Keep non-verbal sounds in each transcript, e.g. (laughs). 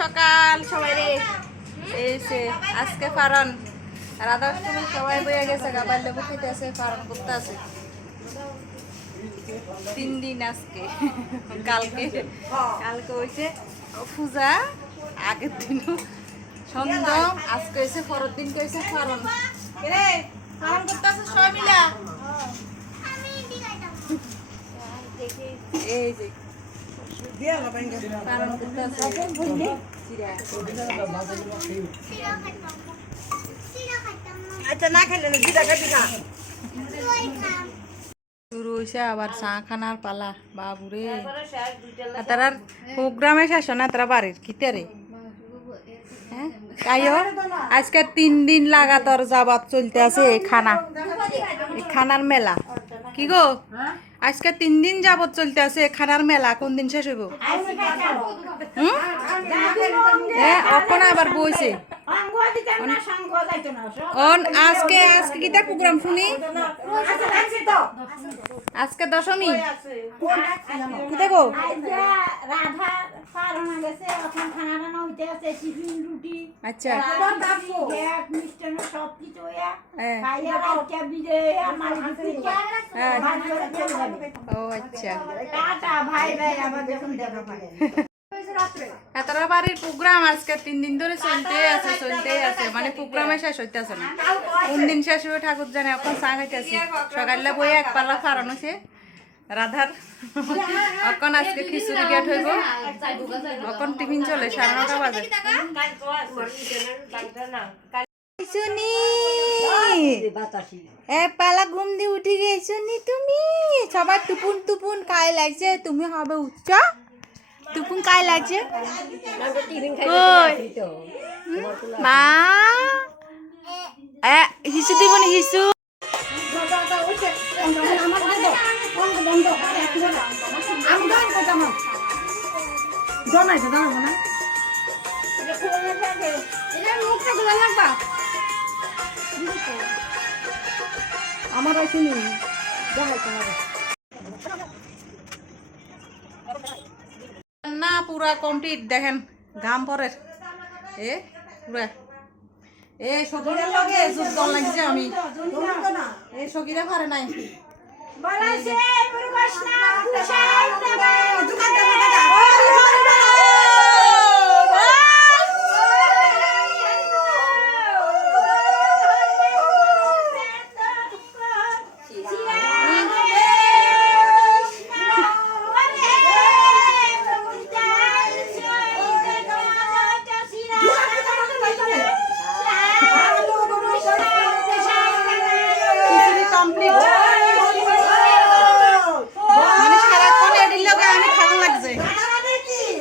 সকাল সবাই রে। এসে আজকে ফারন। রাধা অষ্টমী সবাই বইয়া গেছে গাবার লেবু খেতে আছে ফারন করতে আছে। তিন দিন আজকে। কালকে কালকে হয়েছে পূজা আগের দিনও সন্ধ্যা আজকে হয়েছে পরের দিন হয়েছে ফারন। রে ফারন করতে আছে সবাই মিলা? এই যে ফারন করতে আছে চিরা আচ্ছা না খেলে না জিরা কাটি খা। শুরু হয়েছে আবার চা খানার পালা বাবুরে। আর তারার প্রোগ্রামে শেষ না তারা বাড়ির কিতারে হ্যাঁ? তাইও আজকে তিন দিন লাগাতার যাবাত চলতে আছে এই খানা এই খানার মেলা। কি গো? আজকে তিন দিন যাবৎ চলতে আছে খানার মেলা কোন দিন শেষ হইব? অখন আবার বইছে। আজকে আজকে কিটা প্রোগ্রাম শুনি? আজকে দশমী? রাধা পারনা গেছে এখন খানা টানা হইতে আছে টিফিন রুটি আচ্ছা। মিষ্টান্ন সব কিছু হইয়া হ্যাঁ। খাইয়া মালিক থেকে হ্যাঁ। যাবে ও আচ্ছা। টাটা ভাই ভাই আবার যখন দেখা পাবে এতটা বাড়ির প্রোগ্রাম আজকে তিন দিন ধরে চলতে আছে চলতে আছে। মানে প্রোগ্রামে শেষ হইতেছে না। কোন দিন শেষ হবে ঠাকুর জানে এখন চা খাইতেছি। সকালে বই এক পাল্লা ফারণ হয়েছে রাধার। এখন আজকে খিচুড়ি গেট হইব। এখন টিফিন চলে সাড়ে নটা বাজে। শুনি এ পালা ঘুম দিয়ে উঠে গেছো নি তুমি? সবার টুপুন টুপুন কায় লাগছে তুমি হবে উচ্চ। টুপুন কায় লাগছে? মা? হিসু দিব নি হিসু? আমার আছে নি জনাইছে না না পুরা কমপ্লিট দেখেন ঘাম পরে এ পুরা। এ সকিরা লগে যুদ্ধ লাগছে আমি। এই সকিরা পারে নাই। দেবে দোকান খিচুড়ি কমপ্লিট মানে সারাক্ষণ এডির লগে আমি খাওয়া লাগছে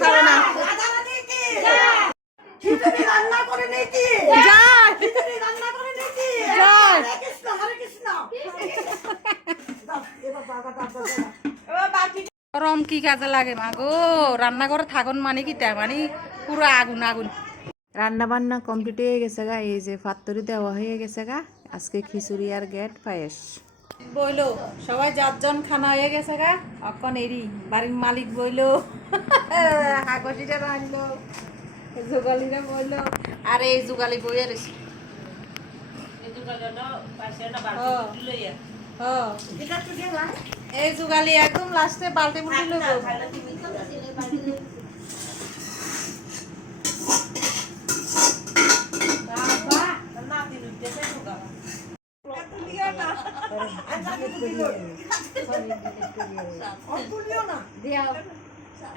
খাবে না রান্না করে নেকি যায় রান্না করে নেকি যায় হরে কৃষ্ণ হরে কৃষ্ণ গরম কি কাজে লাগে মা গো রান্না করে থাকুন মানে কি তা মানে পুরো আগুন আগুন। রান্না বান্না কমপ্লিট হয়ে গেছে গা এই যে পাত্তরি দেওয়া হয়ে গেছে গা। আজকে খিচুড়ি আর গেট পায়েস। বইলো সবাই যারজন খানা হয়ে গেছে গা। অকন এরি বাড়ির মালিক বইলো। (laughs) হাগসিটা রাখল যুগালিরা বইলো। আর এই যুগালি বইয়ে রয়েছে হ্যাঁ এই যুগালি একদম লাস্টে বালতি বুটি লইব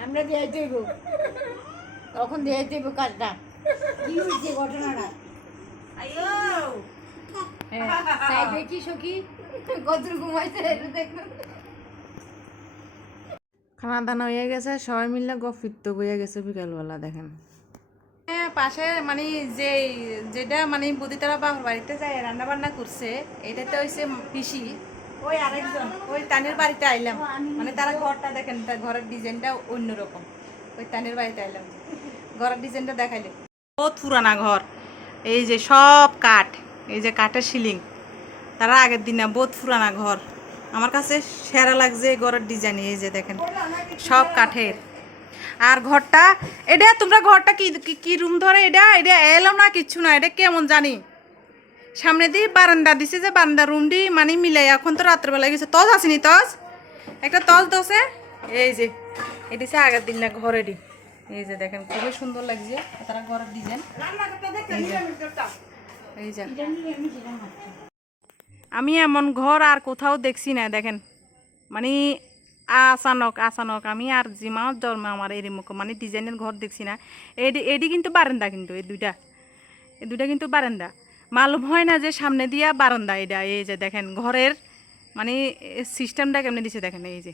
আমরা দিয়ে দেব। তখন দিয়ে দেব কাজটা। কি হয়েছে ঘটনাটা? তাই দেখি সখি। কত ঘুমাইছে এটা দেখলাম খানা দানা হয়ে গেছে, সবাই মিলে গফিত বইয়া গেছে বিকালবেলা, দেখেন। পাশে মানে যে যেটা মানে বুদিতারা বাবার বাড়িতে যায় রান্না বান্না করছে এটাতে হয়েছে পিসি। ওই আরেকজন, ওই তানের বাড়িতে আইলাম। মানে তারা ঘরটা দেখেন, তার ঘরের ডিজাইনটা অন্যরকম। ওই তানের বাড়িতে আইলাম। ঘরের ডিজাইনটা দেখাইলে। বহুত পুরানা ঘর। এই যে সব কাঠ, এই যে কাঠের সিলিং। তারা আগের দিনে বহুত পুরানা ঘর। আমার কাছে সেরা লাগছে এই ঘরের ডিজাইন এই যে দেখেন, সব কাঠের। আর ঘরটা, এটা তোমরা ঘরটা কি, কি- রুম ধরে? এটা এটা এলো না, কিচ্ছু না, এটা কেমন জানি? সামনে দিয়ে বারান্দা দিছে যে বারান্দা রুম দি মানে মিলাই এখন তো রাত্রেবেলা গেছে। তজ আসেনি তজ? একটা তজ দোষে এই যে এটি সে আগের দিন না ঘরেরই এই যে দেখেন, খুবই সুন্দর লাগছে তারা ঘরের ডিজাইন এই যে। আমি এমন ঘর আর কোথাও দেখছি না, দেখেন। মানে আচানক আচানক আমি আর জিমাও জন্ম আমার এরকম মানে ডিজাইনের ঘর দেখছি না। এডি এডি কিন্তু বারান্দা কিন্তু, এই দুইটা। এই দুইটা কিন্তু বারান্দা। মালুম হয় না যে সামনে দিয়া বারান্দা এটা, এই যে দেখেন, ঘরের মানে সিস্টেমটা কেমনে দিছে দেখেন, এই যে।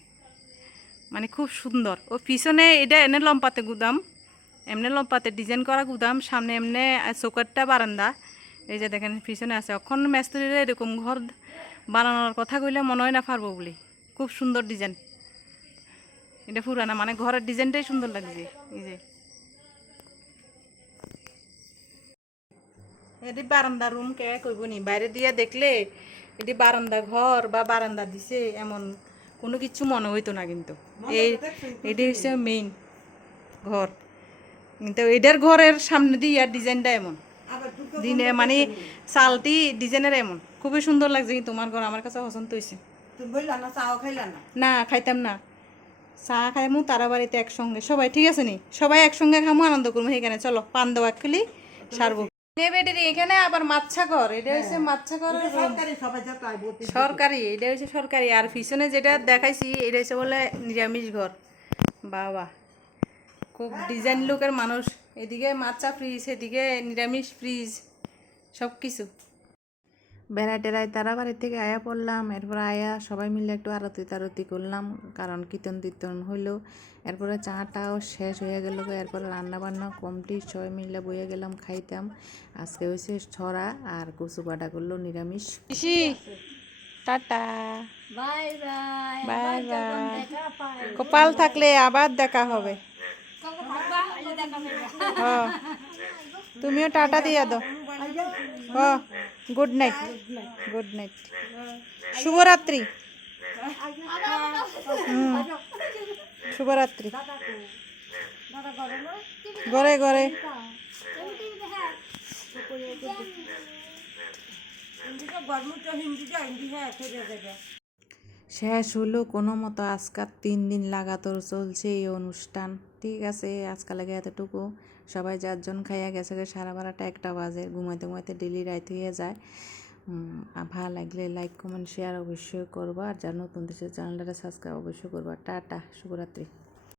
মানে খুব সুন্দর। ও পিছনে এটা এনে লম্পাতে গুদাম, এমনি লম্পাতে ডিজাইন করা গুদাম, সামনে এমনি চৌকাটটা বারান্দা। এই যে দেখেন পিছনে আছে। অখন মেস্তুরিরা এরকম ঘর বানানোর কথা কইলে মনে হয় না পারব বলি। খুব সুন্দর ডিজাইন। এটা পুরানা মানে ঘরের ডিজাইনটাই সুন্দর লাগছে। এই যে। এটি বারান্দা রুম কে কইব নি? বাইরে দিয়ে দেখলে এটি বারান্দা ঘর বা বারান্দা দিছে এমন কোনো কিছু মনে হইতো না কিন্তু। এই এটি হচ্ছে মেইন ঘর। কিন্তু এটার ঘরের সামনে দিয়ে ইয়ার ডিজাইনটা এমন। দিনে মানে চালটি ডিজাইনের এমন। খুবই সুন্দর লাগছে কিন্তু তোমার ঘর আমার কাছে পছন্দ হয়েছে না খাইতাম না। চা খাইমু তারা বাড়িতে একসঙ্গে। সবাই ঠিক আছে নি? সবাই একসঙ্গে খামু আনন্দ করব এখানে চলো পান দেওয়া খুলি সারবো। নেবেটেরি এখানে আবার মাচ্ছা ঘর এটা হচ্ছে মাচ্ছা ঘরের সরকারি সবাই যা পাইবো সরকারি এটা হচ্ছে সরকারি। আর পিছনে যেটা দেখাইছি এটা হচ্ছে বলে নিরামিষ ঘর। বাবা। খুব ডিজাইন লুকের মানুষ। এদিকে মাচ্চা ফ্রিজ এদিকে নিরামিষ ফ্রিজ সব কিছু বেড়ায় টেরায় তারা বাড়ি থেকে আয়া পড়লাম এরপর আয়া সবাই মিলে একটু আরতি তারতি করলাম কারণ কীর্তন তীর্তন হইল। এরপরে চাটাও শেষ হয়ে গেল এরপরে রান্না বান্না কমপ্লিট সবাই মিলে বইয়ে গেলাম খাইতাম। আজকে হয়েছে ছড়া আর কচু বাটা করল নিরামিষ। Tata. Bye bye bye bye. কপাল থাকলে আবার দেখা হবে। তুমিও টাটা দিয়ে দাও। হ গুড নাইট গুড নাইট শুভরাত্রি। হুম। শুভরাত্রি। ঘরে ঘরে। শেষ হলো কোনো মতো আজকাল তিন দিন লাগাতর চলছে এই অনুষ্ঠান। ঠিক আছে আজকাল লাগে এতটুকু। সবাই চারজন খাইয়া গেছে সারা বারাটা একটা বাজে, ঘুমাইতে ঘুমাইতে ডেলি রাইত হয়ে যায়। ভালো লাগলে লাইক কমেন্ট শেয়ার অবশ্যই করবা। আর যারা নতুন দেশের চ্যানেলটা সাবস্ক্রাইব অবশ্যই করবা। টাটা, শুভরাত্রি।